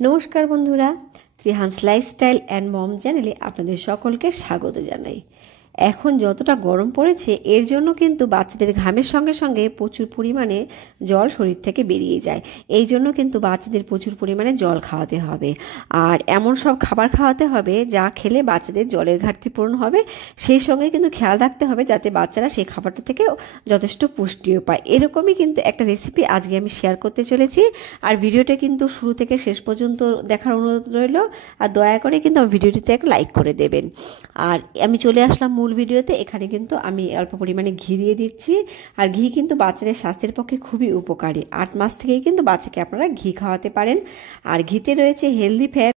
নমস্কার বন্ধুরা, Trihans lifestyle and mom চ্যানেলে আপনাদের সকলকে স্বাগত জানাই। এখন যতটা গরম পড়েছে এর জন্য কিন্তু বাচ্চাদের ঘামের সঙ্গে সঙ্গে প্রচুর পরিমাণে জল শরীর থেকে বেরিয়ে যায়। এই জন্য কিন্তু বাচ্চাদের প্রচুর পরিমাণে জল খাওয়াতে হবে, আর এমন সব খাবার খাওয়াতে হবে যা খেলে বাচ্চাদের জলের ঘাটতি পূরণ হবে। সেই সঙ্গে কিন্তু খেয়াল রাখতে হবে যাতে বাচ্চারা সেই খাবারটা থেকে যথেষ্ট পুষ্টিও পায়। এরকমই কিন্তু একটা রেসিপি আজকে আমি শেয়ার করতে চলেছি, আর ভিডিওটা কিন্তু শুরু থেকে শেষ পর্যন্ত দেখার অনুরোধ রইল। আর দয়া করে কিন্তু ভিডিওটিতে একটা লাইক করে দেবেন। আর আমি চলে আসলাম মূল ভিডিওতে। এখানে কিন্তু আমি অল্প পরিমাণে ঘি দিয়ে দিচ্ছি, আর ঘি কিন্তু বাচ্চাদের স্বাস্থ্যের পক্ষে খুবই উপকারী। 8 মাস থেকেই কিন্তু বাচ্চাকে আপনারা ঘি খাওয়াতে পারেন। আর ঘিতে রয়েছে হেলদি ফ্যাট,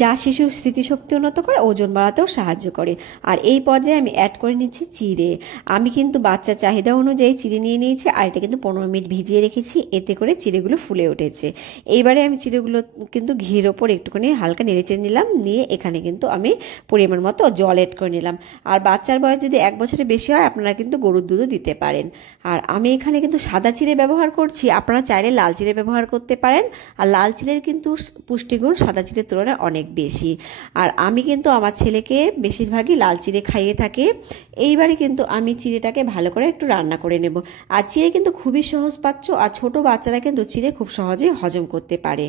যা শিশুর স্মৃতিশক্তি উন্নত করে, ওজন বাড়াতেও সাহায্য করে। আর এই পর্যায়ে আমি অ্যাড করে নিচ্ছি চিড়ে। আমি কিন্তু বাচ্চার চাহিদা অনুযায়ী চিড়ে নিয়ে নিয়েছি, আর এটা কিন্তু 15 মিনিট ভিজিয়ে রেখেছি, এতে করে চিড়েগুলো ফুলে উঠেছে। এইবারে আমি চিড়েগুলো কিন্তু ঘির ওপর একটুখানি হালকা নেড়েচেড়ে নিলাম, নিয়ে এখানে কিন্তু আমি পরিমাণ মতো জল অ্যাড করে নিলাম। আর বাচ্চার বয়স যদি 1 বছরের বেশি হয় আপনারা কিন্তু গরুর দুধও দিতে পারেন। আর আমি এখানে কিন্তু সাদা চিড়ে ব্যবহার করছি, আপনারা চাইলে লাল চিড়ে ব্যবহার করতে পারেন। আর লাল চিড়ের কিন্তু পুষ্টিগুণ সাদা চিড়ের তুলনায় অনেক বেশি। আর আমি কিন্তু আমার ছেলেকে বেশিরভাগই লাল চিড়ে খাইয়ে থাকি। এইবারে কিন্তু আমি চিড়েটাকে ভালো করে একটু রান্না করে নেব। আর চিড়ে কিন্তু খুবই সহজ পাচ্য, আর ছোট বাচ্চারা কিন্তু চিড়ে খুব সহজেই হজম করতে পারে।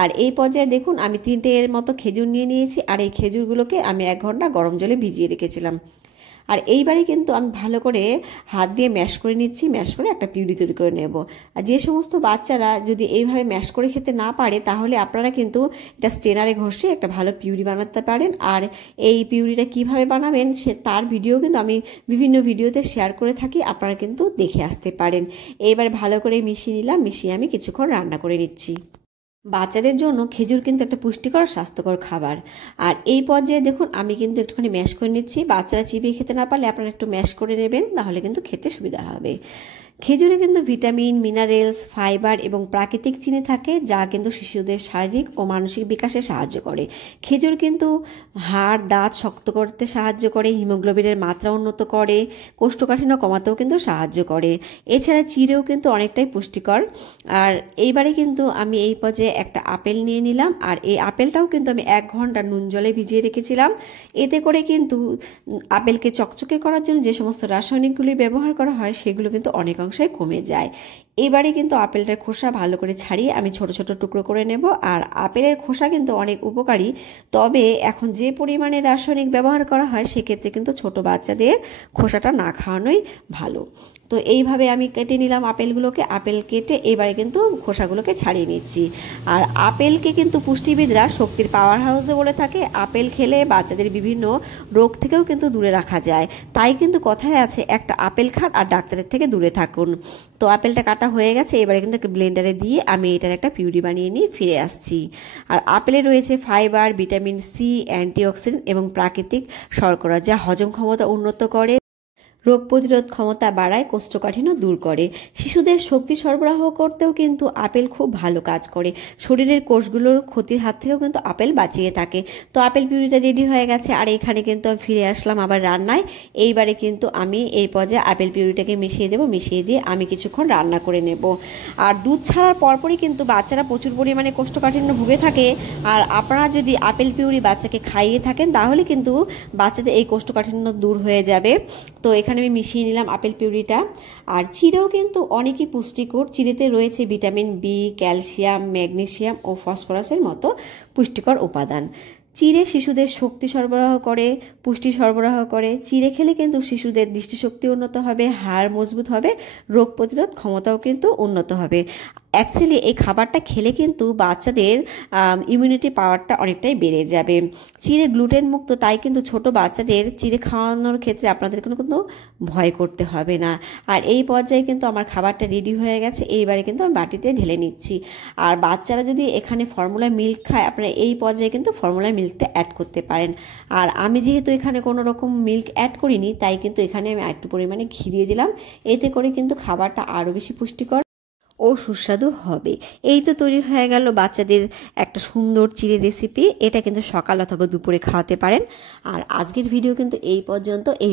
আর এই পর্যায়ে দেখুন আমি 3টের মতো খেজুর নিয়ে নিয়েছি, আর এই খেজুরগুলোকে আমি 1 ঘন্টা গরম জলে ভিজিয়ে রেখেছিলাম। আর এইবারে কিন্তু আমি ভালো করে হাত দিয়ে ম্যাশ করে নিচ্ছি, ম্যাশ করে একটা পিউরি তৈরি করে নেব। আর যে সমস্ত বাচ্চারা যদি এইভাবে ম্যাশ করে খেতে না পারে, তাহলে আপনারা কিন্তু এটা স্ট্রেনারে ঘষে একটা ভালো পিউরি বানাতে পারেন। আর এই পিউরিটা কিভাবে বানাবেন তার ভিডিও কিন্তু আমি বিভিন্ন ভিডিওতে শেয়ার করে থাকি, আপনারা কিন্তু দেখে আসতে পারেন। এইবার ভালো করে মিশিয়ে নিলাম, মিশিয়ে আমি কিছুক্ষণ রান্না করে নিচ্ছি। বাচ্চাদের জন্য খেজুর কিন্তু একটা পুষ্টিকর স্বাস্থ্যকর খাবার। আর এই পর্যায়ে দেখুন আমি কিন্তু একটুখানি ম্যাশ করে নিচ্ছি। বাচ্চারা চিবিয়ে খেতে না পারলে আপনারা একটু ম্যাশ করে নেবেন, তাহলে কিন্তু খেতে সুবিধা হবে। খেজুরে কিন্তু ভিটামিন, মিনারেলস, ফাইবার এবং প্রাকৃতিক চিনি থাকে, যা কিন্তু শিশুদের শারীরিক ও মানসিক বিকাশে সাহায্য করে। খেজুর কিন্তু হাড়, দাঁত শক্ত করতে সাহায্য করে, হিমোগ্লোবিনের মাত্রা উন্নত করে, কোষ্ঠকাঠিন্য কমাতেও কিন্তু সাহায্য করে। এছাড়া চিড়েও কিন্তু অনেকটাই পুষ্টিকর। আর এইবারে কিন্তু আমি এই পর্যায়ে একটা আপেল নিয়ে নিলাম, আর এই আপেলটাও কিন্তু আমি 1 ঘন্টা নুন জলে ভিজিয়ে রেখেছিলাম। এতে করে কিন্তু আপেলকে চকচকে করার জন্য যে সমস্ত রাসায়নিকগুলি ব্যবহার করা হয় সেগুলো কিন্তু অনেক অংশে কমে যায়। এবারে কিন্তু আপেলটার খোসা ভালো করে ছাড়িয়ে আমি ছোট ছোট টুকরো করে নেব। আর আপেলের খোসা কিন্তু অনেক উপকারী, তবে এখন যে পরিমাণে রাসায়নিক ব্যবহার করা হয় সেক্ষেত্রে কিন্তু ছোট বাচ্চাদের খোসাটা না খাওয়ানোই ভালো। তো এইভাবে আমি কেটে নিলাম আপেলগুলোকে। আপেল কেটে এবারে কিন্তু খোসাগুলোকে ছাড়িয়ে নিচ্ছি। আর আপেলকে কিন্তু পুষ্টিবিদরা শক্তির পাওয়ার হাউসও বলে থাকে। আপেল খেলে বাচ্চাদের বিভিন্ন রোগ থেকেও কিন্তু দূরে রাখা যায়। তাই কিন্তু কথায় আছে, একটা আপেল খান আর ডাক্তারের থেকে দূরে থাকুন। তো আপেলটা কাটা হয়ে গেছে, এবারে কিন্তু একটা ব্লেন্ডারে দিয়ে আমি এটার একটা পিউরি বানিয়ে নিয়ে ফিরে আসছি। আর আপেলে রয়েছে ফাইবার, ভিটামিন সি, অ্যান্টিঅক্সিডেন্ট এবং প্রাকৃতিক শর্করা, যা হজম ক্ষমতা উন্নত করে, রোগ প্রতিরোধ ক্ষমতা বাড়ায়, কোষ্ঠকাঠিন্য দূর করে। শিশুদের শক্তি সরবরাহ করতেও কিন্তু আপেল খুব ভালো কাজ করে। শরীরের কোষগুলোর ক্ষতির হাত থেকেও কিন্তু আপেল বাঁচিয়ে থাকে। তো আপেল পিউরিটা রেডি হয়ে গেছে, আর এখানে কিন্তু আমি ফিরে আসলাম আবার রান্নায়। এইবারে কিন্তু আমি এই পর্যায়ে আপেল পিউরিটাকে মিশিয়ে দেবো, মিশিয়ে দিয়ে আমি কিছুক্ষণ রান্না করে নেব। আর দুধ ছাড়ার পরপরই কিন্তু বাচ্চারা প্রচুর পরিমাণে কোষ্ঠকাঠিন্য ভুগে থাকে। আর আপনারা যদি আপেল পিউরি বাচ্চাকে খাইয়ে থাকেন তাহলে কিন্তু বাচ্চাদের এই কোষ্ঠকাঠিন্য দূর হয়ে যাবে। তো এখানে আমি মিশিয়ে নিলাম আপেল পিউরিটা। আর চিড়েও কিন্তু অনেকই পুষ্টিকর। চিড়েতে রয়েছে ভিটামিন বি, ক্যালসিয়াম, ম্যাগনেসিয়াম ও ফসফরাসের মতো পুষ্টিকর উপাদান। চিড়ে শিশুদের শক্তি সরবরাহ করে, পুষ্টি সরবরাহ করে। চিড়ে খেলে কিন্তু শিশুদের দৃষ্টিশক্তি উন্নত হবে, হাড় মজবুত হবে, রোগ প্রতিরোধ ক্ষমতাও কিন্তু উন্নত হবে। অ্যাকচুয়ালি এই খাবারটা খেলে কিন্তু বাচ্চাদের ইমিউনিটি পাওয়ারটা অনেকটাই বেড়ে যাবে। চিড়ে গ্লুটেন মুক্ত, তাই কিন্তু ছোট বাচ্চাদের চিড়ে খাওয়ানোর ক্ষেত্রে আপনাদের কিন্তু ভয় করতে হবে না। আর এই পর্যায়ে কিন্তু আমার খাবারটা রেডি হয়ে গেছে। এইবারে কিন্তু আমি বাটিতে ঢেলে নিচ্ছি। আর বাচ্চারা যদি এখানে ফর্মুলা মিল্ক খায়, আপনারা এই পর্যায়ে কিন্তু ফর্মুলা মিল্কটা অ্যাড করতে পারেন। আর আমি যেহেতু এখানে কোনো রকম মিল্ক অ্যাড করিনি, তাই কিন্তু এখানে আমি একটু পরিমাণে ঘি দিয়ে দিলাম। এতে করে কিন্তু খাবারটা আরও বেশি পুষ্টিকর ও সুস্বাদু হবে। এই তো তৈরি হয়ে গেল বাচ্চাদের একটা সুন্দর চিড়ে রেসিপি। এটা কিন্তু সকাল অথবা দুপুরে খাওয়াতে পারেন। আর আজকের ভিডিও কিন্তু এই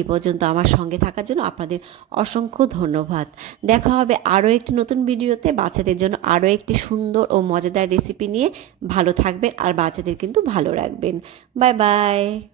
পর্যন্ত আমার সঙ্গে থাকার জন্য আপনাদের অসংখ্য ধন্যবাদ। দেখা হবে আরও একটি নতুন ভিডিওতে বাচ্চাদের জন্য আরও একটি সুন্দর ও মজাদার রেসিপি নিয়ে। ভালো থাকবেন আর বাচ্চাদের কিন্তু ভালো রাখবেন। Bye bye.